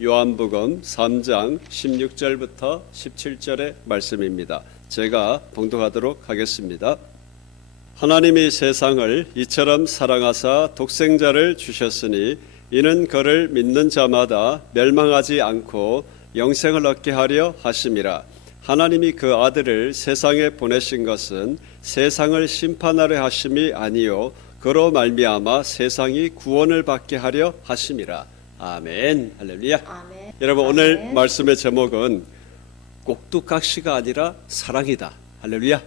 요한복음 3장 16절부터 17절의 말씀입니다. 제가 봉독하도록 하겠습니다. 하나님이 세상을 이처럼 사랑하사 독생자를 주셨으니 이는 그를 믿는 자마다 멸망하지 않고 영생을 얻게 하려 하심이라. 하나님이 그 아들을 세상에 보내신 것은 세상을 심판하려 하심이 아니요 그로 말미암아 세상이 구원을 받게 하려 하심이라. 아멘. 할렐루야. 아멘. 여러분, 아멘. 오늘 말씀의 제목은 꼭두각시가 아니라 사랑이다. 할렐루야.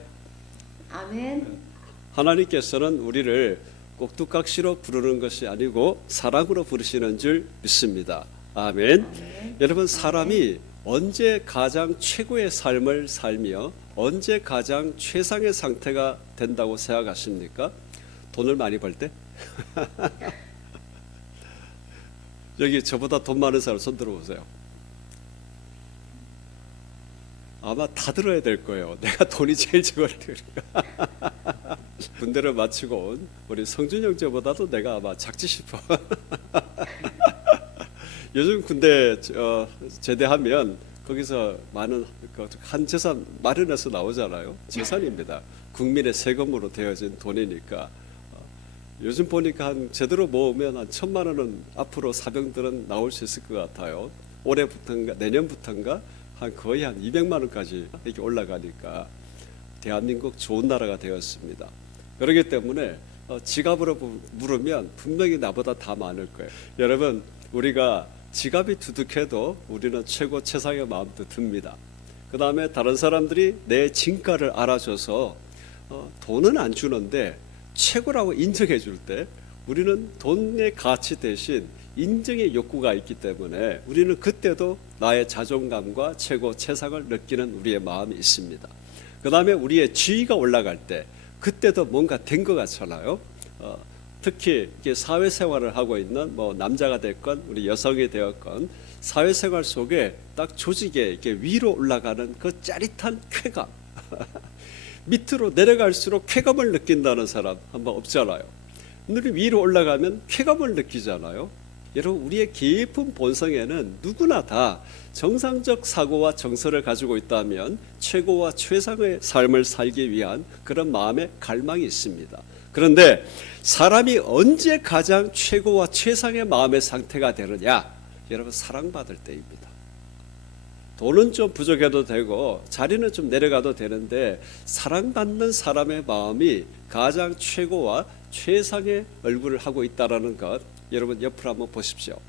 아멘. 하나님께서는 우리를 꼭두각시로 부르는 것이 아니고 사랑으로 부르시는 줄 믿습니다. 아멘. 아멘. 여러분, 사람이 언제 가장 최고의 삶을 살며 언제 가장 최상의 상태가 된다고 생각하십니까? 돈을 많이 벌 때? 여기 저보다 돈 많은 사람 손 들어보세요. 아마 다 들어야 될 거예요. 내가 돈이 제일 적을 테니까. 군대를 마치고 온 우리 성준 형제보다도 내가 아마 작지 싶어. 요즘 군대 제대하면 거기서 많은 한 재산 마련해서 나오잖아요. 재산입니다. 국민의 세금으로 되어진 돈이니까. 요즘 보니까 한 제대로 모으면 한 1,000만 원은 앞으로 사병들은 나올 수 있을 것 같아요. 올해부터인가 내년부터인가 한 거의 한 200만 원까지 이렇게 올라가니까 대한민국 좋은 나라가 되었습니다. 그렇기 때문에 지갑으로 물으면 분명히 나보다 다 많을 거예요. 여러분, 우리가 지갑이 두둑해도 우리는 최고 최상의 마음도 듭니다. 그 다음에 다른 사람들이 내 진가를 알아줘서 돈은 안 주는데 최고라고 인정해 줄 때 우리는 돈의 가치 대신 인정의 욕구가 있기 때문에 우리는 그때도 나의 자존감과 최고 최상을 느끼는 우리의 마음이 있습니다. 그 다음에 우리의 지위가 올라갈 때 그때도 뭔가 된 것 같잖아요. 특히 사회생활을 하고 있는 남자가 됐건 우리 여성이 되었건 사회생활 속에 딱 조직에 이렇게 위로 올라가는 그 짜릿한 쾌감. 밑으로 내려갈수록 쾌감을 느낀다는 사람 한번 없잖아요. 우리 위로 올라가면 쾌감을 느끼잖아요. 여러분, 우리의 깊은 본성에는 누구나 다 정상적 사고와 정서를 가지고 있다면 최고와 최상의 삶을 살기 위한 그런 마음의 갈망이 있습니다. 그런데 사람이 언제 가장 최고와 최상의 마음의 상태가 되느냐? 여러분, 사랑받을 때입니다. 돈은 좀 부족해도 되고 자리는 좀 내려가도 되는데 사랑받는 사람의 마음이 가장 최고와 최상의 얼굴을 하고 있다는 것, 여러분 옆으로 한번 보십시오.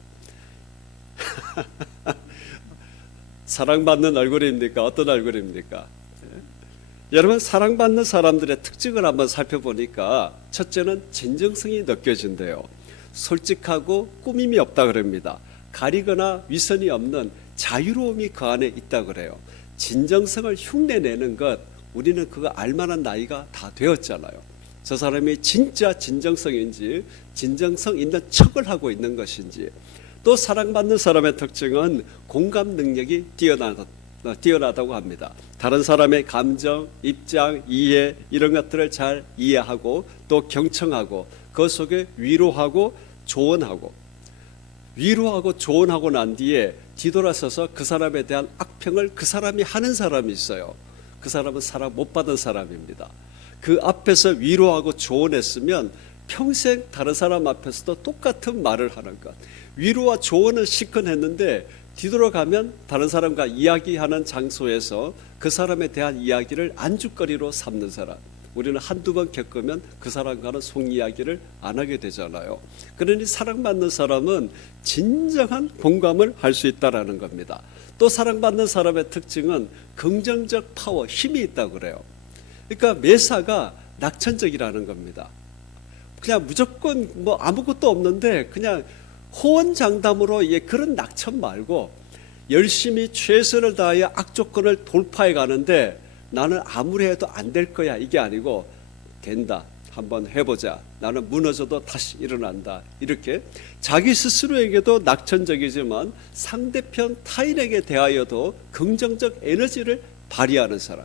사랑받는 얼굴입니까? 어떤 얼굴입니까? 여러분, 사랑받는 사람들의 특징을 한번 살펴보니까 첫째는 진정성이 느껴진대요. 솔직하고 꾸밈이 없다 그럽니다. 가리거나 위선이 없는 자유로움이 그 안에 있다 그래요. 진정성을 흉내내는 것, 우리는 그거 알만한 나이가 다 되었잖아요. 저 사람이 진짜 진정성인지 진정성 있는 척을 하고 있는 것인지. 또 사랑받는 사람의 특징은 공감 능력이 뛰어나다고 합니다. 다른 사람의 감정, 입장, 이해 이런 것들을 잘 이해하고 또 경청하고 그 속에 위로하고 조언하고 난 뒤에 뒤돌아서서 그 사람에 대한 악평을 그 사람이 하는 사람이 있어요. 그 사람은 사랑 못 받은 사람입니다. 그 앞에서 위로하고 조언했으면 평생 다른 사람 앞에서도 똑같은 말을 하는 것. 위로와 조언을 실컷 했는데 뒤돌아가면 다른 사람과 이야기하는 장소에서 그 사람에 대한 이야기를 안주거리로 삼는 사람. 우리는 한두 번 겪으면 그 사람과는 속 이야기를 안 하게 되잖아요. 그러니 사랑받는 사람은 진정한 공감을 할 수 있다는 겁니다. 또 사랑받는 사람의 특징은 긍정적 파워, 힘이 있다고 그래요. 그러니까 매사가 낙천적이라는 겁니다. 그냥 무조건 아무것도 없는데 그냥 호언장담으로 그런 낙천 말고 열심히 최선을 다하여 악조건을 돌파해 가는데 나는 아무리 해도 안 될 거야 이게 아니고 된다, 한번 해보자, 나는 무너져도 다시 일어난다, 이렇게 자기 스스로에게도 낙천적이지만 상대편 타인에게 대하여도 긍정적 에너지를 발휘하는 사람.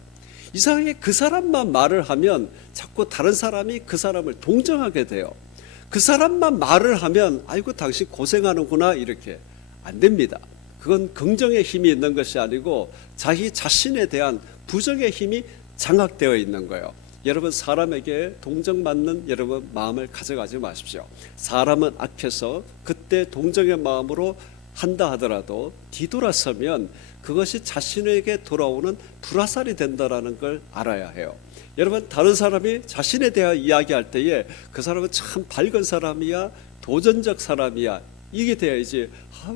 이상하게 그 사람만 말을 하면 자꾸 다른 사람이 그 사람을 동정하게 돼요. 그 사람만 말을 하면 아이고 당신 고생하는구나, 이렇게 안 됩니다. 그건 긍정의 힘이 있는 것이 아니고 자기 자신에 대한 부정의 힘이 장악되어 있는 거예요. 여러분, 사람에게 동정받는 여러분 마음을 가져가지 마십시오. 사람은 악해서 그때 동정의 마음으로 한다 하더라도 뒤돌아서면 그것이 자신에게 돌아오는 불화살이 된다는 걸 알아야 해요. 여러분, 다른 사람이 자신에 대하여 이야기할 때에 그 사람은 참 밝은 사람이야, 도전적 사람이야, 이게 돼야지.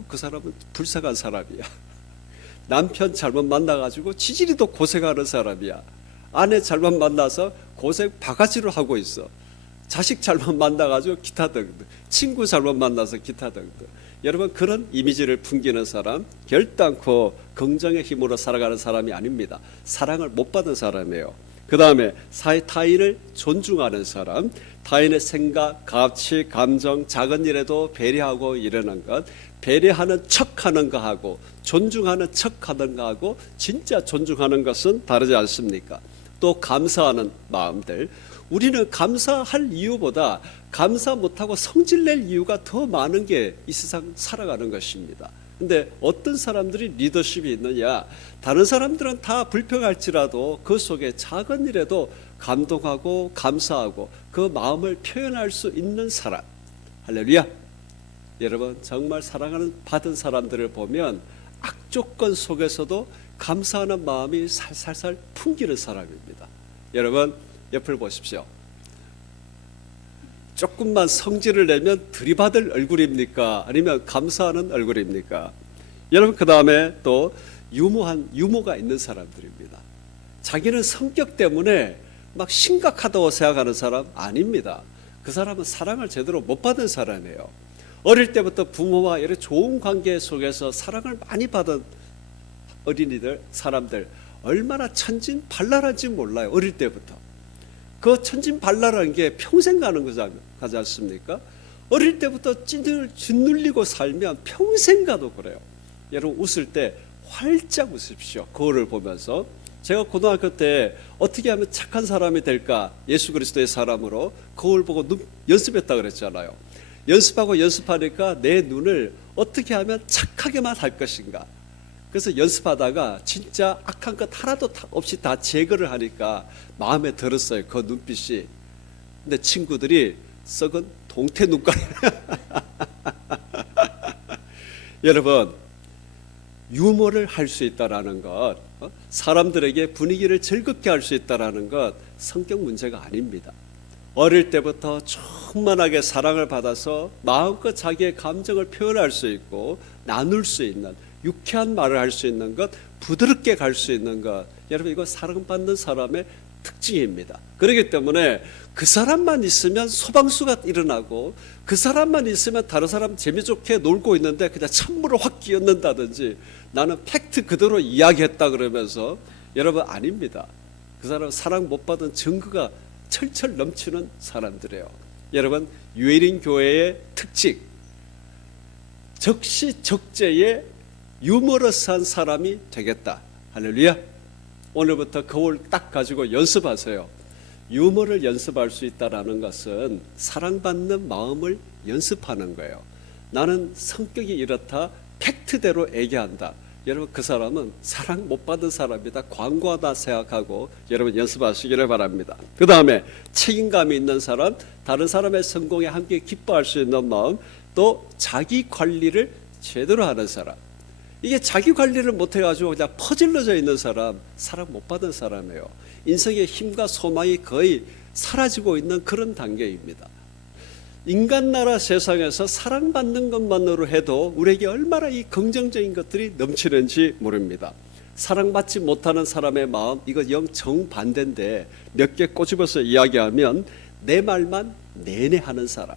그 사람은 불쌍한 사람이야. 남편 잘못 만나가지고 지지리도 고생하는 사람이야. 아내 잘못 만나서 고생 바가지로 하고 있어. 자식 잘못 만나가지고 기타 등등, 친구 잘못 만나서 기타 등등. 여러분, 그런 이미지를 풍기는 사람, 결단코 긍정의 힘으로 살아가는 사람이 아닙니다. 사랑을 못 받은 사람이에요. 그 다음에 타인을 존중하는 사람, 타인의 생각, 가치, 감정, 작은 일에도 배려하고 이러는 것, 배려하는 척하는 거하고 존중하는 척하는 거하고 진짜 존중하는 것은 다르지 않습니까? 또 감사하는 마음들, 우리는 감사할 이유보다 감사 못하고 성질낼 이유가 더 많은 게 이 세상 살아가는 것입니다. 근데 어떤 사람들이 리더십이 있느냐? 다른 사람들은 다 불평할지라도 그 속에 작은 일에도 감동하고 감사하고 그 마음을 표현할 수 있는 사람. 할렐루야. 여러분, 정말 사랑하는 받은 사람들을 보면 악조건 속에서도 감사하는 마음이 살살살 풍기는 사람입니다. 여러분, 옆을 보십시오. 조금만 성질을 내면 들이받을 얼굴입니까? 아니면 감사하는 얼굴입니까? 여러분, 그 다음에 또 유머가 있는 사람들입니다. 자기는 성격 때문에 막 심각하다고 생각하는 사람 아닙니다. 그 사람은 사랑을 제대로 못 받은 사람이에요. 어릴 때부터 부모와 이런 좋은 관계 속에서 사랑을 많이 받은 어린이들, 사람들 얼마나 천진발랄한지 몰라요. 어릴 때부터. 그 천진발랄한 게 평생 가는 거지 않습니까? 어릴 때부터 짓눌리고 살면 평생 가도 그래요. 여러분, 웃을 때 활짝 웃으십시오. 거울을 보면서. 제가 고등학교 때 어떻게 하면 착한 사람이 될까, 예수 그리스도의 사람으로 거울 보고 연습했다 그랬잖아요. 연습하고 연습하니까 내 눈을 어떻게 하면 착하게만 할 것인가. 그래서 연습하다가 진짜 악한 것 하나도 없이 다 제거를 하니까 마음에 들었어요. 그 눈빛이. 근데 친구들이 썩은 동태 눈깔. 여러분, 유머를 할 수 있다라는 것, 사람들에게 분위기를 즐겁게 할 수 있다라는 것, 성격 문제가 아닙니다. 어릴 때부터 충만하게 사랑을 받아서 마음껏 자기의 감정을 표현할 수 있고 나눌 수 있는, 유쾌한 말을 할 수 있는 것, 부드럽게 갈 수 있는 것, 여러분, 이거 사랑받는 사람의 특징입니다. 그렇기 때문에 그 사람만 있으면 소방수가 일어나고, 그 사람만 있으면 다른 사람 재미좋게 놀고 있는데 그냥 찬물을 확 끼얹는다든지, 나는 팩트 그대로 이야기했다 그러면서, 여러분, 아닙니다. 그 사람 사랑 못 받은 증거가 철철 넘치는 사람들이에요. 여러분, 유해린 교회의 특징, 적시적재에 유머러스한 사람이 되겠다. 할렐루야. 오늘부터 거울 딱 가지고 연습하세요. 유머를 연습할 수 있다는 것은 사랑받는 마음을 연습하는 거예요. 나는 성격이 이렇다, 팩트대로 얘기한다. 여러분, 그 사람은 사랑 못 받은 사람이다, 광고하다 생각하고 여러분 연습하시기를 바랍니다. 그 다음에 책임감이 있는 사람, 다른 사람의 성공에 함께 기뻐할 수 있는 마음, 또 자기 관리를 제대로 하는 사람. 이게 자기 관리를 못해가지고 그냥 퍼질러져 있는 사람, 사랑 못 받은 사람이에요. 인생의 힘과 소망이 거의 사라지고 있는 그런 단계입니다. 인간 나라 세상에서 사랑받는 것만으로 해도 우리에게 얼마나 이 긍정적인 것들이 넘치는지 모릅니다. 사랑받지 못하는 사람의 마음, 이거 영 정반대인데 몇 개 꼬집어서 이야기하면 내 말만 내내 하는 사람,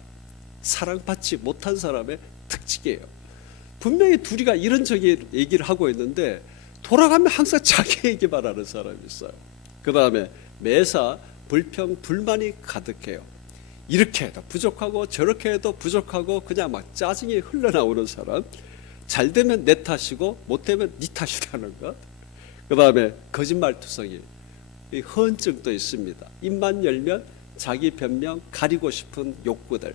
사랑받지 못한 사람의 특징이에요. 분명히 둘이가 이런저런 얘기를 하고 있는데 돌아가면 항상 자기 얘기만 하는 사람이 있어요. 그 다음에 매사 불평, 불만이 가득해요. 이렇게 해도 부족하고 저렇게 해도 부족하고 그냥 막 짜증이 흘러나오는 사람. 잘 되면 내 탓이고 못 되면 네 탓이라는 것. 그 다음에 거짓말투성이, 허언증도 있습니다. 입만 열면 자기 변명, 가리고 싶은 욕구들,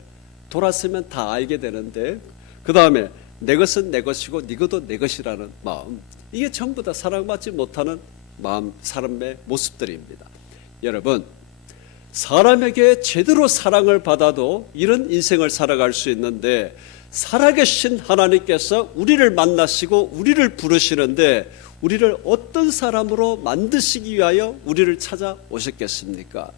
돌았으면 다 알게 되는데. 그 다음에 내 것은 내 것이고 네 것도 내 것이라는 마음, 이게 전부 다 사랑받지 못하는 마음, 사람의 모습들입니다. 여러분, 사람에게 제대로 사랑을 받아도 이런 인생을 살아갈 수 있는데, 살아계신 하나님께서 우리를 만나시고 우리를 부르시는데 우리를 어떤 사람으로 만드시기 위하여 우리를 찾아오셨겠습니까?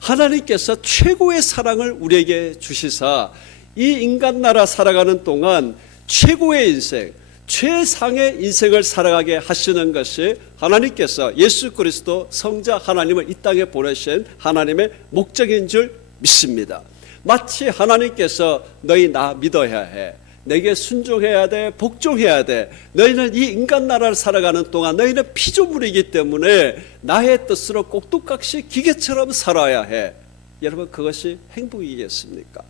하나님께서 최고의 사랑을 우리에게 주시사 이 인간 나라 살아가는 동안 최고의 인생, 최상의 인생을 살아가게 하시는 것이 하나님께서 예수 그리스도 성자 하나님을 이 땅에 보내신 하나님의 목적인 줄 믿습니다. 마치 하나님께서 너희 나 믿어야 해, 내게 순종해야 돼, 복종해야 돼, 너희는 이 인간 나라를 살아가는 동안 너희는 피조물이기 때문에 나의 뜻으로 꼭두각시 기계처럼 살아야 해. 여러분, 그것이 행복이겠습니까?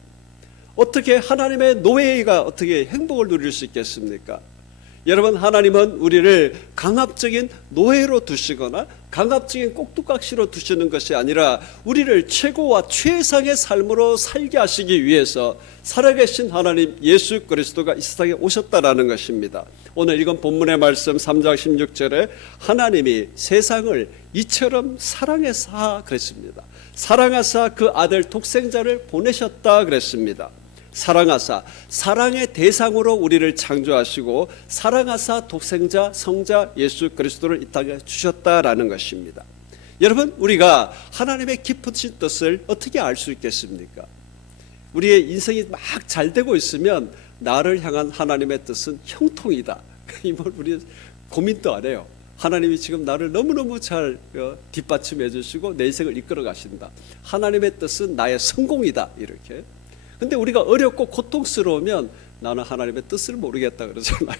어떻게 하나님의 노예가 어떻게 행복을 누릴 수 있겠습니까? 여러분, 하나님은 우리를 강압적인 노예로 두시거나 강압적인 꼭두각시로 두시는 것이 아니라 우리를 최고와 최상의 삶으로 살게 하시기 위해서 살아계신 하나님 예수 그리스도가 이 세상에 오셨다라는 것입니다. 오늘 읽은 본문의 말씀 3장 16절에 하나님이 세상을 이처럼 사랑하사 그랬습니다. 사랑하사 그 아들 독생자를 보내셨다 그랬습니다. 사랑하사, 사랑의 대상으로 우리를 창조하시고 사랑하사 독생자 성자 예수 그리스도를 이 땅에 주셨다라는 것입니다. 여러분, 우리가 하나님의 깊으신 뜻을 어떻게 알 수 있겠습니까? 우리의 인생이 막 잘 되고 있으면 나를 향한 하나님의 뜻은 형통이다, 이걸 우리 고민도 안 해요. 하나님이 지금 나를 너무너무 잘 뒷받침해 주시고 내 인생을 이끌어 가신다, 하나님의 뜻은 나의 성공이다, 이렇게. 근데 우리가 어렵고 고통스러우면 나는 하나님의 뜻을 모르겠다 그러잖아요.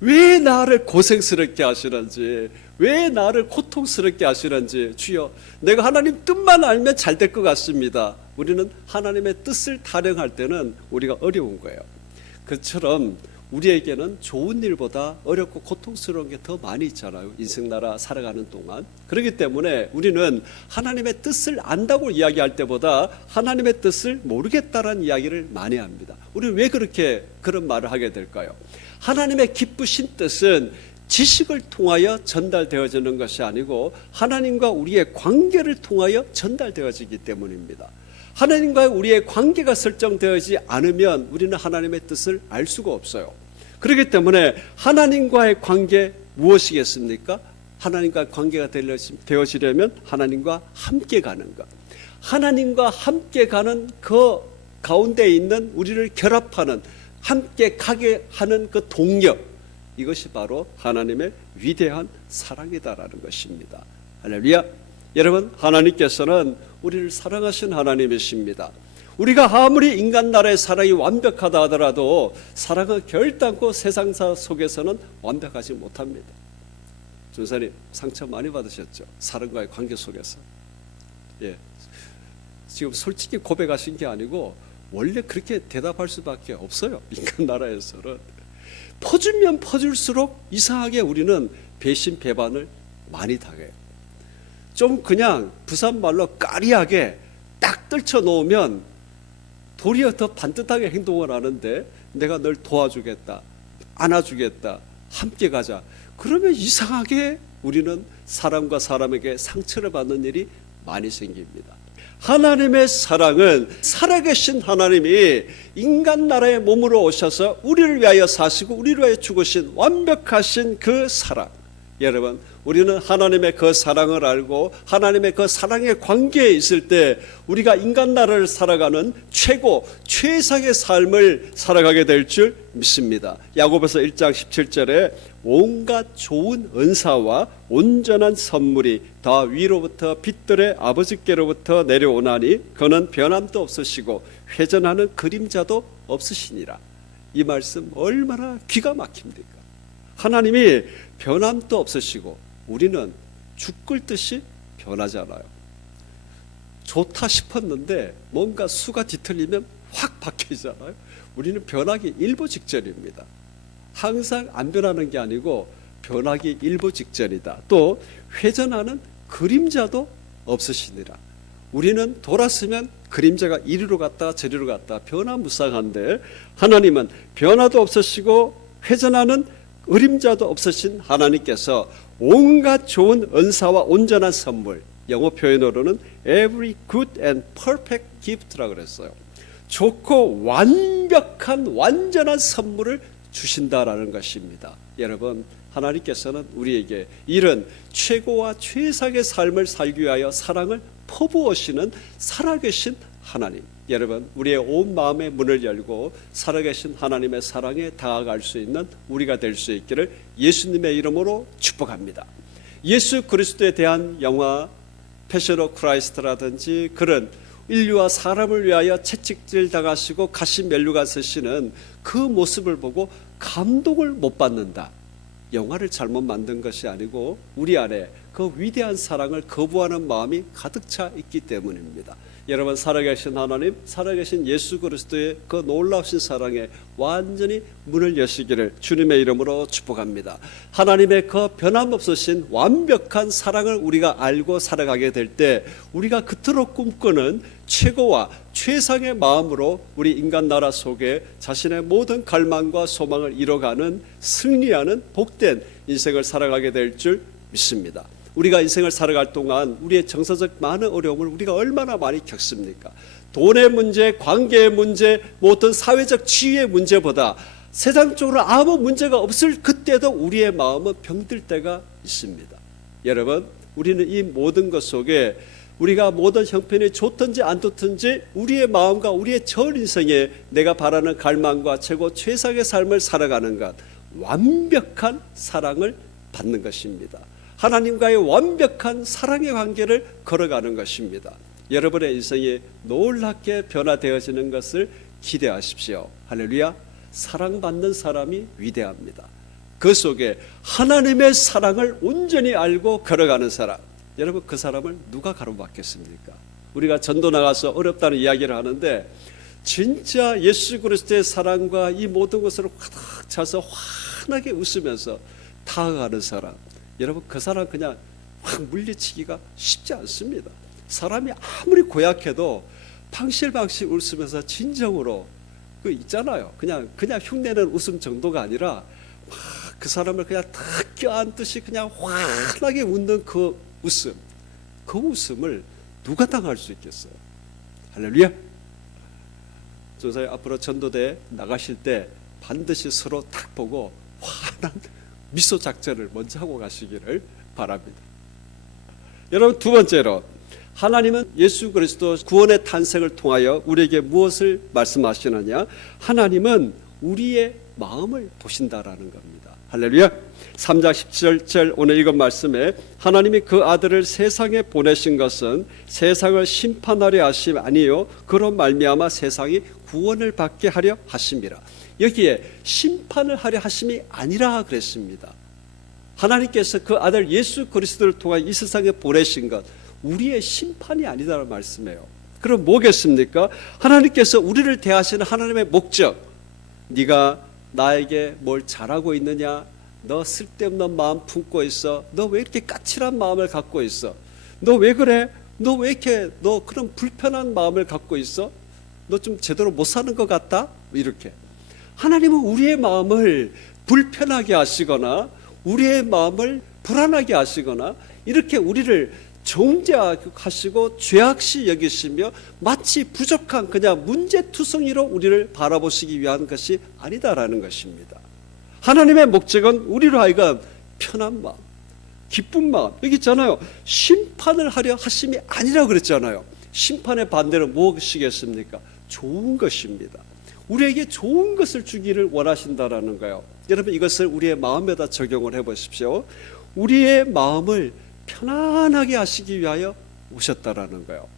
왜 나를 고생스럽게 하시는지, 왜 나를 고통스럽게 하시는지, 주여 내가 하나님 뜻만 알면 잘 될 것 같습니다. 우리는 하나님의 뜻을 타령할 때는 우리가 어려운 거예요. 그처럼 우리에게는 좋은 일보다 어렵고 고통스러운 게 더 많이 있잖아요, 인생나라 살아가는 동안. 그렇기 때문에 우리는 하나님의 뜻을 안다고 이야기할 때보다 하나님의 뜻을 모르겠다라는 이야기를 많이 합니다. 우리는 왜 그런 말을 하게 될까요? 하나님의 기쁘신 뜻은 지식을 통하여 전달되어지는 것이 아니고 하나님과 우리의 관계를 통하여 전달되어지기 때문입니다. 하나님과 우리의 관계가 설정되어지지 않으면 우리는 하나님의 뜻을 알 수가 없어요. 그렇기 때문에 하나님과의 관계 무엇이겠습니까? 하나님과 관계가 되어지려면 하나님과 함께 가는 것, 하나님과 함께 가는 그 가운데 있는 우리를 결합하는, 함께 가게 하는 그 동력, 이것이 바로 하나님의 위대한 사랑이다라는 것입니다. 할렐루야. 여러분, 하나님께서는 우리를 사랑하신 하나님이십니다. 우리가 아무리 인간 나라의 사랑이 완벽하다 하더라도 사랑은 결단코 세상사 속에서는 완벽하지 못합니다. 준사님, 상처 많이 받으셨죠? 사랑과의 관계 속에서. 예, 지금 솔직히 고백하신 게 아니고 원래 그렇게 대답할 수밖에 없어요. 인간 나라에서는 퍼주면 퍼줄수록 이상하게 우리는 배신 배반을 많이 당해요. 좀 그냥 부산말로 까리하게 딱 떨쳐 놓으면 도리어 더 반듯하게 행동을 하는데, 내가 널 도와주겠다, 안아주겠다, 함께 가자, 그러면 이상하게 우리는 사람과 사람에게 상처를 받는 일이 많이 생깁니다. 하나님의 사랑은 살아계신 하나님이 인간 나라의 몸으로 오셔서 우리를 위하여 사시고 우리를 위하여 죽으신 완벽하신 그 사랑. 여러분, 우리는 하나님의 그 사랑을 알고 하나님의 그 사랑의 관계에 있을 때 우리가 인간 나라를 살아가는 최고 최상의 삶을 살아가게 될 줄 믿습니다. 야고보서 1장 17절에 온갖 좋은 은사와 온전한 선물이 다 위로부터 빛들의 아버지께로부터 내려오나니 그는 변함도 없으시고 회전하는 그림자도 없으시니라. 이 말씀 얼마나 기가 막힙니까? 하나님이 변함도 없으시고 우리는 죽을 듯이 변하잖아요. 좋다 싶었는데 뭔가 수가 뒤틀리면 확 바뀌잖아요. 우리는 변하기 일보 직전입니다. 항상 안 변하는 게 아니고 변하기 일보 직전이다. 또 회전하는 그림자도 없으시니라. 우리는 돌았으면 그림자가 이리로 갔다 저리로 갔다 변화무쌍한데, 하나님은 변화도 없으시고 회전하는 그림자도 없으신 하나님께서 온갖 좋은 은사와 온전한 선물, 영어 표현으로는 every good and perfect gift라고 그랬어요. 좋고 완벽한 완전한 선물을 주신다라는 것입니다. 여러분, 하나님께서는 우리에게 이런 최고와 최상의 삶을 살기 위하여 사랑을 퍼부으시는 살아계신 하나님, 여러분, 우리의 온 마음의 문을 열고 살아계신 하나님의 사랑에 다가갈 수 있는 우리가 될 수 있기를 예수님의 이름으로 축복합니다. 예수 그리스도에 대한 영화 패션 오브 크라이스트라든지 그런 인류와 사람을 위하여 채찍질 당하시고 가시 면류관 쓰시는 그 모습을 보고 감동을 못 받는다. 영화를 잘못 만든 것이 아니고 우리 안에 그 위대한 사랑을 거부하는 마음이 가득 차 있기 때문입니다. 여러분, 살아계신 하나님, 살아계신 예수 그리스도의 그 놀라우신 사랑에 완전히 문을 여시기를 주님의 이름으로 축복합니다. 하나님의 그 변함없으신 완벽한 사랑을 우리가 알고 살아가게 될 때 우리가 그토록 꿈꾸는 최고와 최상의 마음으로 우리 인간 나라 속에 자신의 모든 갈망과 소망을 이뤄가는 승리하는 복된 인생을 살아가게 될 줄 믿습니다. 우리가 인생을 살아갈 동안 우리의 정서적 많은 어려움을 우리가 얼마나 많이 겪습니까? 돈의 문제, 관계의 문제, 어떤 사회적 지위의 문제보다 세상적으로 아무 문제가 없을 그때도 우리의 마음은 병들 때가 있습니다. 여러분, 우리는 이 모든 것 속에 우리가 모든 형편이 좋든지 안 좋든지 우리의 마음과 우리의 전 인생에 내가 바라는 갈망과 최고 최상의 삶을 살아가는 것, 완벽한 사랑을 받는 것입니다. 하나님과의 완벽한 사랑의 관계를 걸어가는 것입니다. 여러분의 인생이 놀랍게 변화되어지는 것을 기대하십시오. 할렐루야. 사랑받는 사람이 위대합니다. 그 속에 하나님의 사랑을 온전히 알고 걸어가는 사람, 여러분, 그 사람을 누가 가로막겠습니까? 우리가 전도 나가서 어렵다는 이야기를 하는데 진짜 예수 그리스도의 사랑과 이 모든 것을 가득 차서 환하게 웃으면서 다가가는 사람, 여러분, 그 사람 그냥 확 물리치기가 쉽지 않습니다. 사람이 아무리 고약해도 방실방실 웃으면서 진정으로 그 있잖아요. 그냥 흉내내는 웃음 정도가 아니라 막 그 사람을 그냥 탁 껴안듯이 그냥 환하게 웃는 그 웃음, 그 웃음을 누가 당할 수 있겠어요? 할렐루야. 조사님, 앞으로 전도대 나가실 때 반드시 서로 탁 보고 환한 미소 작전을 먼저 하고 가시기를 바랍니다. 여러분, 두 번째로 하나님은 예수 그리스도 구원의 탄생을 통하여 우리에게 무엇을 말씀하시느냐? 하나님은 우리의 마음을 보신다라는 겁니다. 할렐루야. 3장 17절 오늘 이건 말씀에 하나님이 그 아들을 세상에 보내신 것은 세상을 심판하려 하심이 아니요 그로 말미암아 세상이 구원을 받게 하려 하심이라. 여기에 심판을 하려 하심이 아니라 그랬습니다. 하나님께서 그 아들 예수 그리스도를 통해 이 세상에 보내신 것, 우리의 심판이 아니다라는 말씀이에요. 그럼 뭐겠습니까? 하나님께서 우리를 대하시는 하나님의 목적, 네가 나에게 뭘 잘하고 있느냐? 너 쓸데없는 마음 품고 있어? 너 왜 이렇게 까칠한 마음을 갖고 있어? 너 왜 그래? 너 왜 이렇게 너 그런 불편한 마음을 갖고 있어? 너 좀 제대로 못 사는 것 같다? 이렇게 하나님은 우리의 마음을 불편하게 하시거나 우리의 마음을 불안하게 하시거나 이렇게 우리를 정죄하시고 죄악시 여기시며 마치 부족한 그냥 문제투성이로 우리를 바라보시기 위한 것이 아니다라는 것입니다. 하나님의 목적은 우리로 하여금 편한 마음, 기쁜 마음, 여기 있잖아요. 심판을 하려 하심이 아니라 그랬잖아요. 심판의 반대는 무엇이겠습니까? 좋은 것입니다. 우리에게 좋은 것을 주기를 원하신다라는 거예요. 여러분, 이것을 우리의 마음에다 적용을 해보십시오. 우리의 마음을 편안하게 하시기 위하여 오셨다라는 거예요.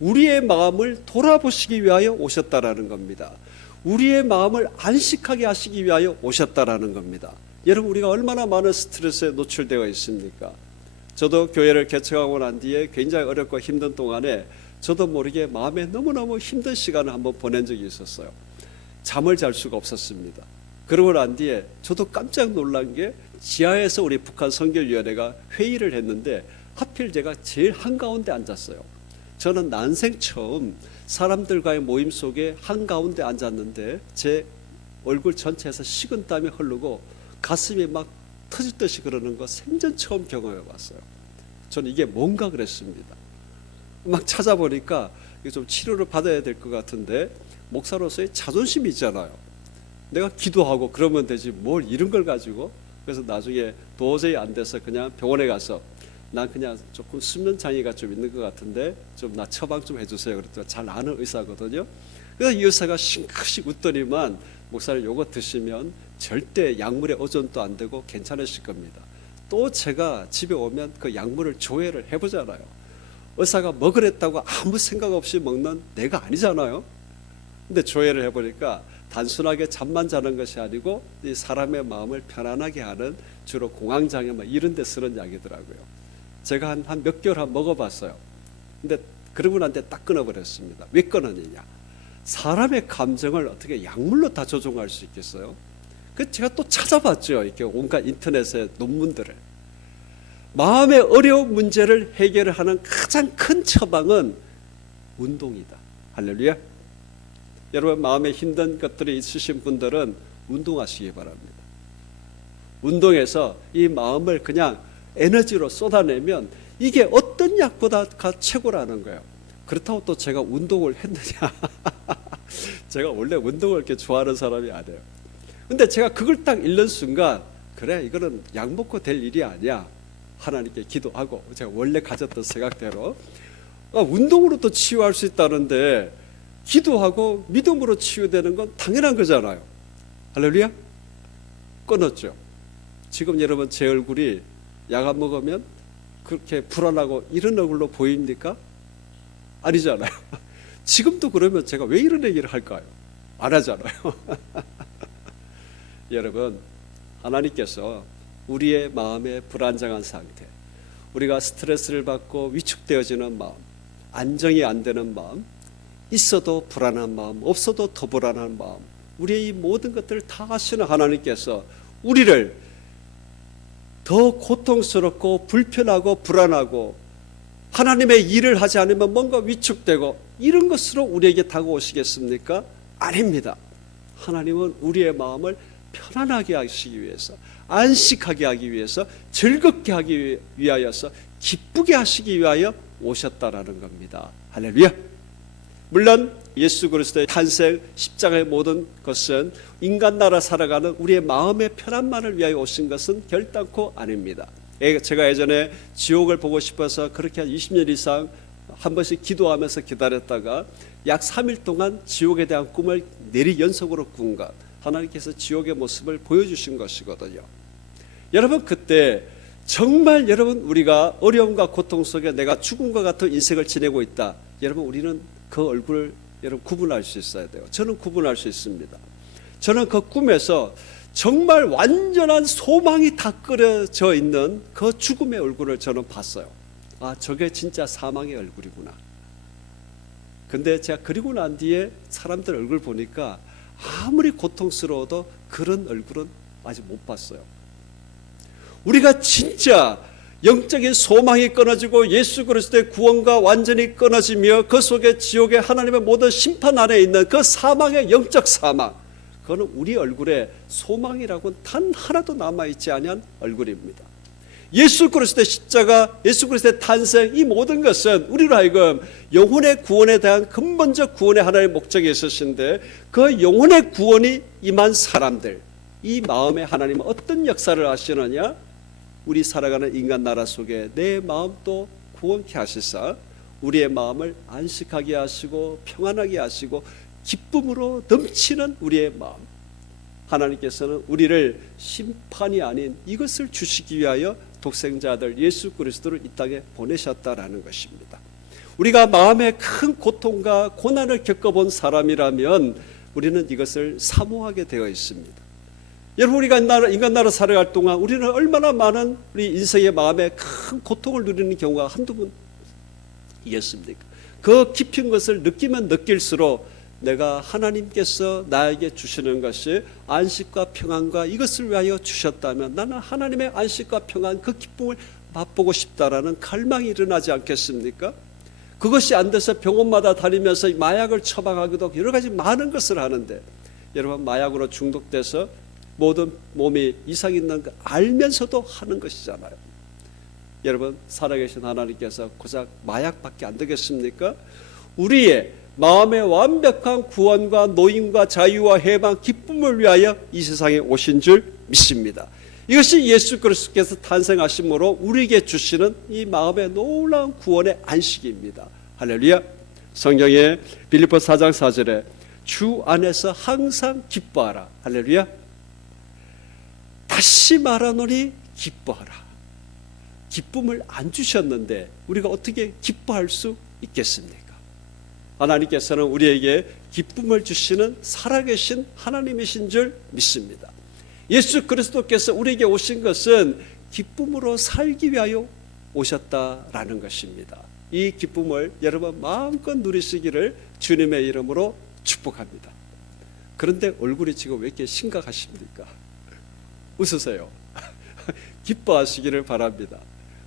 우리의 마음을 돌아보시기 위하여 오셨다라는 겁니다. 우리의 마음을 안식하게 하시기 위하여 오셨다라는 겁니다. 여러분, 우리가 얼마나 많은 스트레스에 노출되어 있습니까? 저도 교회를 개척하고 난 뒤에 굉장히 어렵고 힘든 동안에 저도 모르게 마음에 너무너무 힘든 시간을 한번 보낸 적이 있었어요. 잠을 잘 수가 없었습니다. 그러고 난 뒤에 저도 깜짝 놀란 게 지하에서 우리 북한 선결위원회가 회의를 했는데 하필 제가 제일 한가운데 앉았어요. 저는 난생 처음 사람들과의 모임 속에 한가운데 앉았는데 제 얼굴 전체에서 식은땀이 흐르고 가슴이 막 터질 듯이 그러는 거 생전 처음 경험해 봤어요. 저는 이게 뭔가 그랬습니다. 막 찾아보니까 이게 좀 치료를 받아야 될 것 같은데, 목사로서의 자존심이 있잖아요. 내가 기도하고 그러면 되지 뭘 이런 걸 가지고. 그래서 나중에 도저히 안 돼서 그냥 병원에 가서 난 그냥 조금 수면 장애가 좀 있는 것 같은데 좀 나 처방 좀 해주세요. 그랬더니 잘 아는 의사거든요. 그래서 이 의사가 싱긋싱긋 웃더니만, 목사님 요거 드시면 절대 약물에 오전도 안 되고 괜찮으실 겁니다. 또 제가 집에 오면 그 약물을 조회를 해보잖아요. 의사가 먹으랬다고 아무 생각 없이 먹는 내가 아니잖아요. 근데 조회를 해보니까 단순하게 잠만 자는 것이 아니고 이 사람의 마음을 편안하게 하는, 주로 공황장애 뭐 이런 데 쓰는 약이더라고요. 제가 한 몇 개월 먹어봤어요. 근데 그러고 난 뒤에 딱 끊어버렸습니다. 왜 끊었느냐? 사람의 감정을 어떻게 약물로 다 조종할 수 있겠어요? 그 제가 또 찾아봤죠. 이렇게 온갖 인터넷의 논문들을. 마음의 어려운 문제를 해결하는 가장 큰 처방은 운동이다. 할렐루야. 여러분, 마음에 힘든 것들이 있으신 분들은 운동하시기 바랍니다. 운동해서 이 마음을 그냥 에너지로 쏟아내면 이게 어떤 약보다 최고라는 거예요. 그렇다고 또 제가 운동을 했느냐? 제가 원래 운동을 그렇게 좋아하는 사람이 아니에요. 근데 제가 그걸 딱 읽는 순간, 그래, 이거는 약 먹고 될 일이 아니야. 하나님께 기도하고 제가 원래 가졌던 생각대로 운동으로 또 치유할 수 있다는데, 기도하고 믿음으로 치유되는 건 당연한 거잖아요. 할렐루야. 끊었죠. 지금 여러분 제 얼굴이 약 안 먹으면 그렇게 불안하고 이런 얼굴로 보입니까? 아니잖아요. 지금도 그러면 제가 왜 이런 얘기를 할까요? 안 하잖아요. 여러분, 하나님께서 우리의 마음의 불안정한 상태, 우리가 스트레스를 받고 위축되어지는 마음, 안정이 안 되는 마음, 있어도 불안한 마음, 없어도 더 불안한 마음, 우리의 이 모든 것들을 다 아시는 하나님께서 우리를 더 고통스럽고 불편하고 불안하고 하나님의 일을 하지 않으면 뭔가 위축되고 이런 것으로 우리에게 다가오시겠습니까? 아닙니다. 하나님은 우리의 마음을 편안하게 하시기 위해서, 안식하게 하기 위해서, 즐겁게 하기 위하여서, 기쁘게 하시기 위하여 오셨다라는 겁니다. 할렐루야. 물론 예수 그리스도의 탄생, 십자가의 모든 것은 인간 나라 살아가는 우리의 마음의 편안만을 위하여 오신 것은 결단코 아닙니다. 제가 예전에 지옥을 보고 싶어서 그렇게 한 20년 이상 한 번씩 기도하면서 기다렸다가 약 3일 동안 지옥에 대한 꿈을 내리 연속으로 꾼 것, 하나님께서 지옥의 모습을 보여주신 것이거든요. 여러분, 그때 정말 여러분 우리가 어려움과 고통 속에 내가 죽음과 같은 인생을 지내고 있다. 여러분, 우리는 그 얼굴을 여러분 구분할 수 있어야 돼요. 저는 구분할 수 있습니다. 저는 그 꿈에서 정말 완전한 소망이 다 끓여져 있는 그 죽음의 얼굴을 저는 봤어요. 아, 저게 진짜 사망의 얼굴이구나. 근데 제가 그리고 난 뒤에 사람들 얼굴 보니까 아무리 고통스러워도 그런 얼굴은 아직 못 봤어요. 우리가 진짜 영적인 소망이 끊어지고 예수 그리스도의 구원과 완전히 끊어지며 그 속에 지옥의 하나님의 모든 심판 안에 있는 그 사망의 영적 사망, 그거는 우리 얼굴에 소망이라고는 단 하나도 남아있지 아니한 얼굴입니다. 예수 그리스도의 십자가, 예수 그리스도의 탄생, 이 모든 것은 우리로 하여금 영혼의 구원에 대한 근본적 구원의 하나의 목적이 있으신데, 그 영혼의 구원이 임한 사람들, 이 마음에 하나님은 어떤 역사를 하시느냐? 우리 살아가는 인간 나라 속에 내 마음도 구원케 하시사 우리의 마음을 안식하게 하시고 평안하게 하시고 기쁨으로 넘치는 우리의 마음, 하나님께서는 우리를 심판이 아닌 이것을 주시기 위하여 독생자 아들 예수 그리스도를 이 땅에 보내셨다라는 것입니다. 우리가 마음의 큰 고통과 고난을 겪어본 사람이라면 우리는 이것을 사모하게 되어 있습니다. 여러분, 우리가 인간 나라 살아갈 동안 우리는 얼마나 많은 우리 인생의 마음에 큰 고통을 누리는 경우가 한두 번이었습니까? 그 깊은 것을 느끼면 느낄수록 내가 하나님께서 나에게 주시는 것이 안식과 평안과 이것을 위하여 주셨다면 나는 하나님의 안식과 평안, 그 기쁨을 맛보고 싶다라는 갈망이 일어나지 않겠습니까? 그것이 안 돼서 병원마다 다니면서 마약을 처방하기도 하고 여러 가지 많은 것을 하는데, 여러분 마약으로 중독돼서 모든 몸이 이상 있는 거 알면서도 하는 것이잖아요. 여러분 살아계신 하나님께서 고작 마약밖에 안 되겠습니까? 우리의 마음의 완벽한 구원과 노임과 자유와 해방, 기쁨을 위하여 이 세상에 오신 줄 믿습니다. 이것이 예수 그리스도께서 탄생하심으로 우리에게 주시는 이 마음의 놀라운 구원의 안식입니다. 할렐루야. 성경에 빌립보 4장 4절에 주 안에서 항상 기뻐하라. 할렐루야. 다시 말하노니 기뻐하라. 기쁨을 안 주셨는데 우리가 어떻게 기뻐할 수 있겠습니까? 하나님께서는 우리에게 기쁨을 주시는 살아계신 하나님이신 줄 믿습니다. 예수 그리스도께서 우리에게 오신 것은 기쁨으로 살기 위하여 오셨다라는 것입니다. 이 기쁨을 여러분 마음껏 누리시기를 주님의 이름으로 축복합니다. 그런데 얼굴이 지금 왜 이렇게 심각하십니까? 웃으세요. 기뻐하시기를 바랍니다.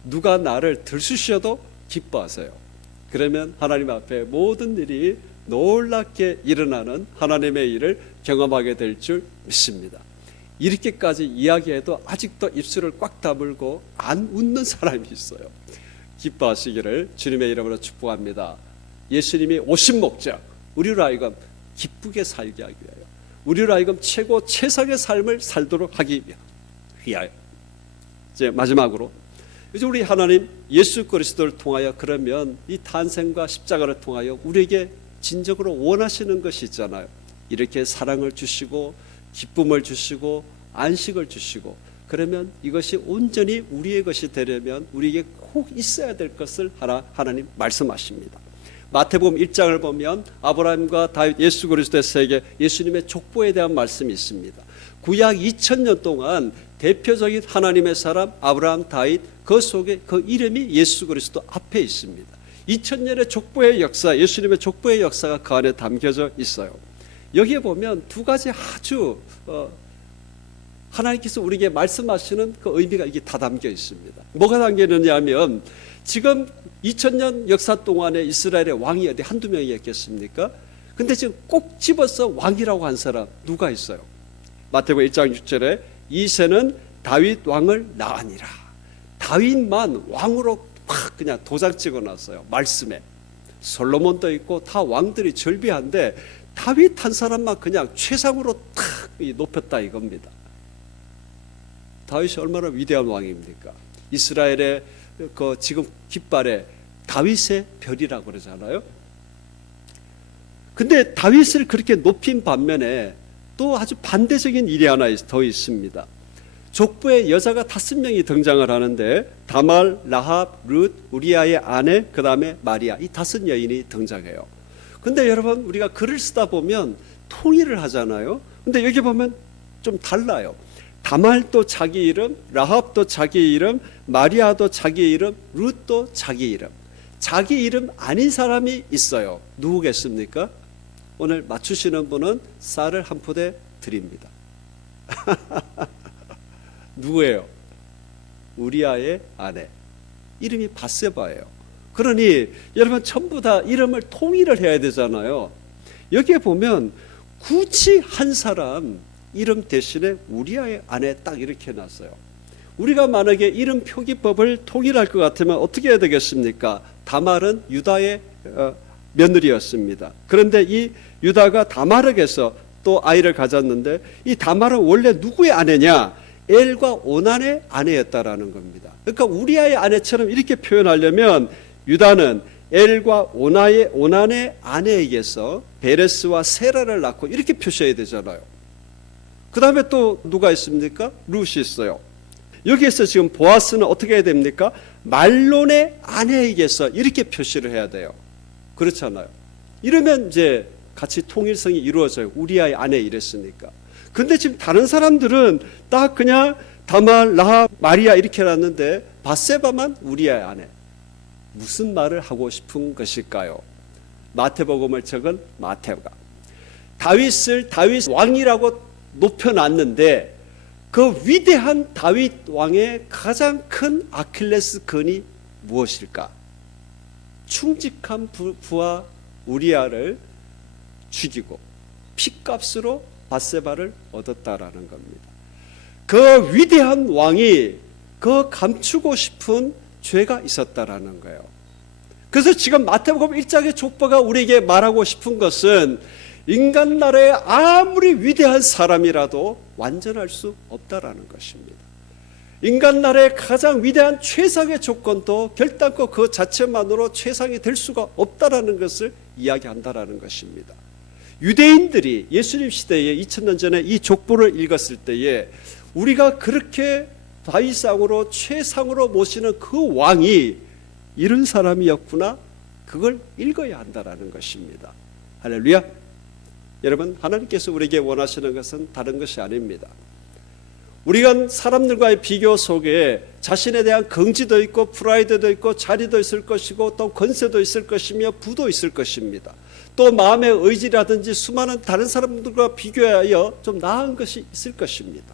누가 나를 들쑤셔도 기뻐하세요. 그러면 하나님 앞에 모든 일이 놀랍게 일어나는 하나님의 일을 경험하게 될 줄 믿습니다. 이렇게까지 이야기해도 아직도 입술을 꽉 다물고 안 웃는 사람이 있어요. 기뻐하시기를 주님의 이름으로 축복합니다. 예수님이 오신 목적, 우리로 하여금 기쁘게 살게 하기 위하여, 우리로 하여금 최상의 삶을 살도록 하기 위하여. 이제 마지막으로 이제 우리 하나님 예수 그리스도를 통하여, 그러면 이 탄생과 십자가를 통하여 우리에게 진정으로 원하시는 것이 있잖아요. 이렇게 사랑을 주시고 기쁨을 주시고 안식을 주시고, 그러면 이것이 온전히 우리의 것이 되려면 우리에게 꼭 있어야 될 것을 하나님 말씀하십니다. 마태복음 1장을 보면 아브라함과 다윗, 예수 그리스도의 세계, 예수님의 족보에 대한 말씀이 있습니다. 구약 2000년 동안 대표적인 하나님의 사람 아브라함, 다윗, 그 속에 그 이름이 예수 그리스도 앞에 있습니다. 2000년의 족보의 역사, 예수님의 족보의 역사가 그 안에 담겨져 있어요. 여기에 보면 두 가지 아주 하나님께서 우리에게 말씀하시는 그 의미가 이게 다 담겨 있습니다. 뭐가 담겨 있느냐 하면, 지금 2000년 역사 동안에 이스라엘의 왕이 어디 한두 명이었겠습니까? 근데 지금 꼭 집어서 왕이라고 한 사람 누가 있어요? 마태복음 1장 6절에 이새는 다윗 왕을 낳으니라. 다윗만 왕으로 팍 그냥 도장 찍어놨어요. 말씀에. 솔로몬도 있고 다 왕들이 절비한데 다윗 한 사람만 그냥 최상으로 탁 높였다 이겁니다. 다윗이 얼마나 위대한 왕입니까? 이스라엘의 그 지금 깃발에 다윗의 별이라고 그러잖아요. 근데 다윗을 그렇게 높인 반면에 또 아주 반대적인 일이 하나 더 있습니다. 족보에 여자가 5명이 등장을 하는데 다말, 라합, 룻, 우리아의 아내, 그 다음에 마리아, 이 5 여인이 등장해요. 근데 여러분 우리가 글을 쓰다 보면 통일을 하잖아요. 근데 여기 보면 좀 달라요. 다말도 자기 이름, 라합도 자기 이름, 마리아도 자기 이름, 룻도 자기 이름. 자기 이름 아닌 사람이 있어요. 누구겠습니까? 오늘 맞추시는 분은 쌀을 한 포대 드립니다. 누구예요? 우리아의 아내. 이름이 바세바예요. 그러니 여러분 전부 다 이름을 통일을 해야 되잖아요. 여기에 보면 굳이 한 사람 이름 대신에 우리아의 아내 딱 이렇게 해놨어요. 우리가 만약에 이름 표기법을 통일할 것 같으면 어떻게 해야 되겠습니까? 다말은 유다의 며느리였습니다. 그런데 이 유다가 다말에게서 또 아이를 가졌는데, 이 다말은 원래 누구의 아내냐? 엘과 오난의 아내였다라는 겁니다. 그러니까 우리아의 아내처럼 이렇게 표현하려면 유다는 엘과 오난의 아내에게서 베레스와 세라를 낳고 이렇게 표시해야 되잖아요. 그 다음에 또 누가 있습니까? 룻이 있어요. 여기에서 지금 보아스는 어떻게 해야 됩니까? 말론의 아내에게서 이렇게 표시를 해야 돼요. 그렇잖아요. 이러면 이제 같이 통일성이 이루어져요. 우리아의 아내 이랬으니까. 근데 지금 다른 사람들은 딱 그냥 다말, 라합, 마리아 이렇게 해놨는데 바세바만 우리아의 아내. 무슨 말을 하고 싶은 것일까요? 마태복음을 적은 마태가 다윗을 다윗 왕이라고 높여놨는데 그 위대한 다윗 왕의 가장 큰 아킬레스 건이 무엇일까? 충직한 부하 우리아를 죽이고 핏값으로 밧세바를 얻었다라는 겁니다. 그 위대한 왕이 그 감추고 싶은 죄가 있었다라는 거예요. 그래서 지금 마태복음 1장의 족보가 우리에게 말하고 싶은 것은 인간 나라의 아무리 위대한 사람이라도 완전할 수 없다라는 것입니다. 인간 나라의 가장 위대한 최상의 조건도 결단코 그 자체만으로 최상이 될 수가 없다라는 것을 이야기한다라는 것입니다. 유대인들이 예수님 시대에 2000년 전에 이 족보를 읽었을 때에 우리가 그렇게 다윗상으로 최상으로 모시는 그 왕이 이런 사람이었구나, 그걸 읽어야 한다라는 것입니다. 할렐루야. 여러분, 하나님께서 우리에게 원하시는 것은 다른 것이 아닙니다. 우리가 사람들과의 비교 속에 자신에 대한 긍지도 있고 프라이드도 있고 자리도 있을 것이고 또 권세도 있을 것이며 부도 있을 것입니다. 또 마음의 의지라든지 수많은 다른 사람들과 비교하여 좀 나은 것이 있을 것입니다.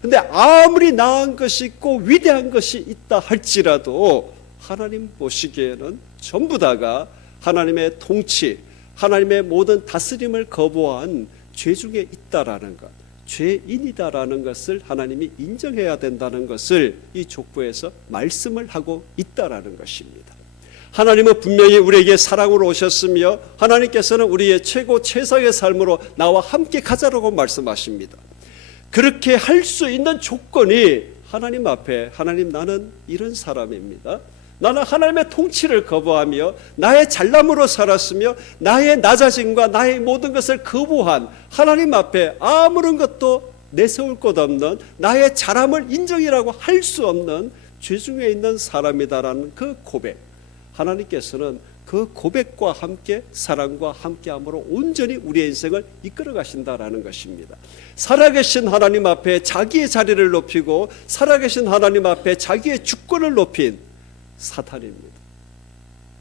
그런데 아무리 나은 것이 있고 위대한 것이 있다 할지라도 하나님 보시기에는 전부 다가 하나님의 통치, 하나님의 모든 다스림을 거부한 죄 중에 있다라는 것, 죄인이다라는 것을 하나님이 인정해야 된다는 것을 이 족보에서 말씀을 하고 있다라는 것입니다. 하나님은 분명히 우리에게 사랑으로 오셨으며 하나님께서는 우리의 최고 최상의 삶으로 나와 함께 가자라고 말씀하십니다. 그렇게 할 수 있는 조건이 하나님 앞에, 하나님, 나는 이런 사람입니다. 나는 하나님의 통치를 거부하며 나의 잘남으로 살았으며 나의 낮아짐과 나의 모든 것을 거부한 하나님 앞에 아무런 것도 내세울 것 없는, 나의 잘함을 인정이라고 할 수 없는 죄 중에 있는 사람이다라는 그 고백, 하나님께서는 그 고백과 함께 사랑과 함께함으로 온전히 우리의 인생을 이끌어 가신다라는 것입니다. 살아계신 하나님 앞에 자기의 자리를 높이고 살아계신 하나님 앞에 자기의 주권을 높인 사탄입니다.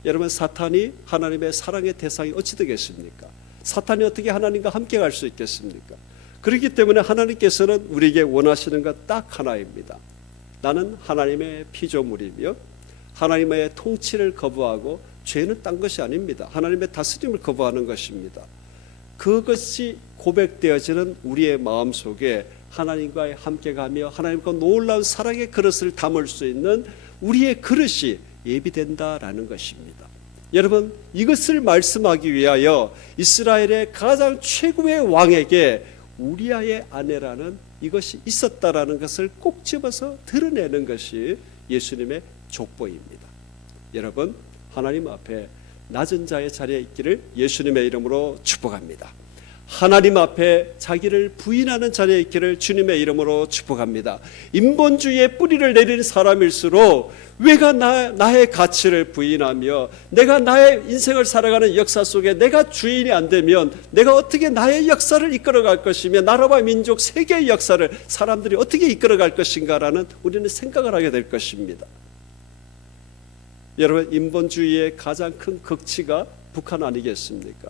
여러분, 사탄이 하나님의 사랑의 대상이 어찌 되겠습니까? 사탄이 어떻게 하나님과 함께 갈 수 있겠습니까? 그렇기 때문에 하나님께서는 우리에게 원하시는 것 딱 하나입니다. 나는 하나님의 피조물이며 하나님의 통치를 거부하고, 죄는 딴 것이 아닙니다. 하나님의 다스림을 거부하는 것입니다. 그것이 고백되어지는 우리의 마음속에 하나님과 함께 가며 하나님과 놀라운 사랑의 그릇을 담을 수 있는 우리의 그릇이 예비된다라는 것입니다. 여러분, 이것을 말씀하기 위하여 이스라엘의 가장 최고의 왕에게 우리아의 아내라는 이것이 있었다라는 것을 꼭 집어서 드러내는 것이 예수님의 족보입니다. 여러분, 하나님 앞에 낮은 자의 자리에 있기를 예수님의 이름으로 축복합니다. 하나님 앞에 자기를 부인하는 자리에 있기를 주님의 이름으로 축복합니다. 인본주의의 뿌리를 내리는 사람일수록 내가 나의 가치를 부인하며 내가 나의 인생을 살아가는 역사 속에 내가 주인이 안 되면 내가 어떻게 나의 역사를 이끌어갈 것이며 나라와 민족, 세계의 역사를 사람들이 어떻게 이끌어갈 것인가라는 우리는 생각을 하게 될 것입니다. 여러분, 인본주의의 가장 큰 극치가 북한 아니겠습니까?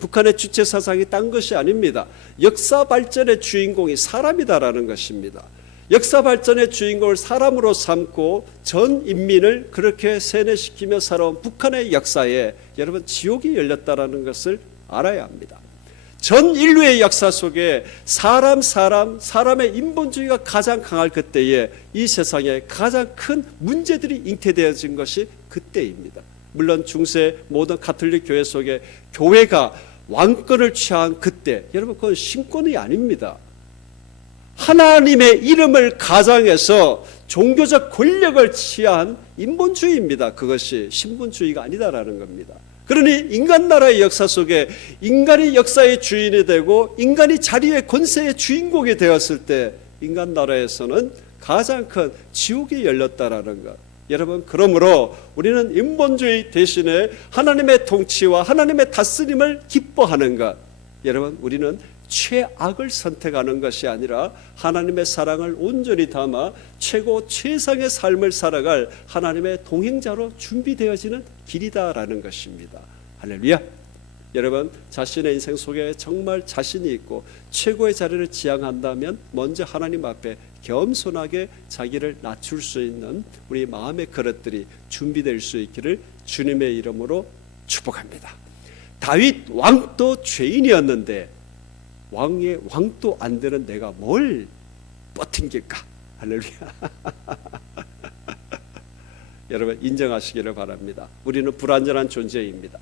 북한의 주체 사상이 딴 것이 아닙니다. 역사 발전의 주인공이 사람이다라는 것입니다. 역사 발전의 주인공을 사람으로 삼고 전 인민을 그렇게 세뇌시키며 살아온 북한의 역사에 여러분, 지옥이 열렸다라는 것을 알아야 합니다. 전 인류의 역사 속에 사람의 인본주의가 가장 강할 그때에 이 세상에 가장 큰 문제들이 잉태되어진 것이 그때입니다. 물론 중세 모든 가톨릭 교회 속에 교회가 왕권을 취한 그때, 여러분, 그건 신권이 아닙니다. 하나님의 이름을 가장해서 종교적 권력을 취한 인본주의입니다. 그것이 신분주의가 아니다라는 겁니다. 그러니 인간 나라의 역사 속에 인간이 역사의 주인이 되고 인간이 자리의 권세의 주인공이 되었을 때 인간 나라에서는 가장 큰 지옥이 열렸다라는 것. 여러분, 그러므로 우리는 인본주의 대신에 하나님의 통치와 하나님의 다스림을 기뻐하는 것. 여러분, 우리는 최악을 선택하는 것이 아니라 하나님의 사랑을 온전히 담아 최고 최상의 삶을 살아갈 하나님의 동행자로 준비되어지는 길이다라는 것입니다. 할렐루야. 여러분 자신의 인생 속에 정말 자신이 있고 최고의 자리를 지향한다면 먼저 하나님 앞에 겸손하게 자기를 낮출 수 있는 우리 마음의 그릇들이 준비될 수 있기를 주님의 이름으로 축복합니다. 다윗 왕도 죄인이었는데 왕의 왕도 안 되는 내가 뭘 버틴길까? 할렐루야. 여러분 인정하시기를 바랍니다. 우리는 불완전한 존재입니다.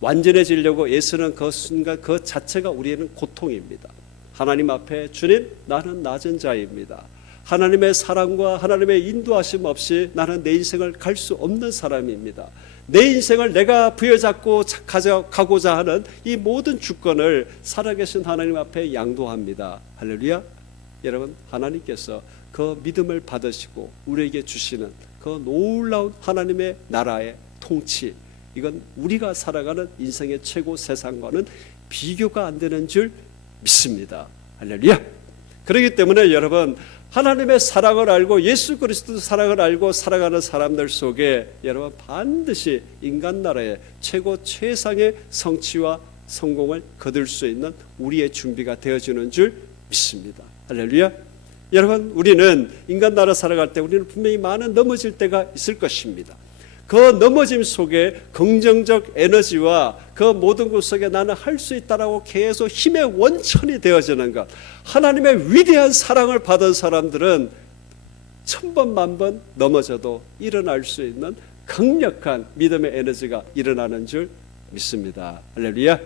완전해지려고 애쓰는 그 순간 그 자체가 우리에는 고통입니다. 하나님 앞에 주님 나는 낮은 자입니다. 하나님의 사랑과 하나님의 인도하심 없이 나는 내 인생을 갈 수 없는 사람입니다. 내 인생을 내가 부여잡고 가져가고자 하는 이 모든 주권을 살아계신 하나님 앞에 양도합니다. 할렐루야. 여러분 하나님께서 그 믿음을 받으시고 우리에게 주시는 그 놀라운 하나님의 나라의 통치, 이건 우리가 살아가는 인생의 최고 세상과는 비교가 안 되는 줄 믿습니다. 할렐루야. 그렇기 때문에 여러분 하나님의 사랑을 알고 예수 그리스도 사랑을 알고 살아가는 사람들 속에 여러분 반드시 인간 나라의 최고 최상의 성취와 성공을 거둘 수 있는 우리의 준비가 되어지는 줄 믿습니다. 할렐루야. 여러분 우리는 인간 나라 살아갈 때 우리는 분명히 많은 넘어질 때가 있을 것입니다. 그 넘어짐 속에 긍정적 에너지와 그 모든 것 속에 나는 할 수 있다라고 계속 힘의 원천이 되어지는 것, 하나님의 위대한 사랑을 받은 사람들은 1000번 만번 넘어져도 일어날 수 있는 강력한 믿음의 에너지가 일어나는 줄 믿습니다. 할렐루야.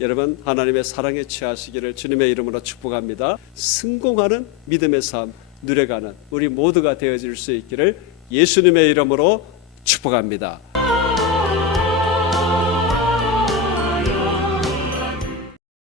여러분 하나님의 사랑에 취하시기를 주님의 이름으로 축복합니다. 성공하는 믿음의 삶 누려가는 우리 모두가 되어질 수 있기를 예수님의 이름으로 축복합니다.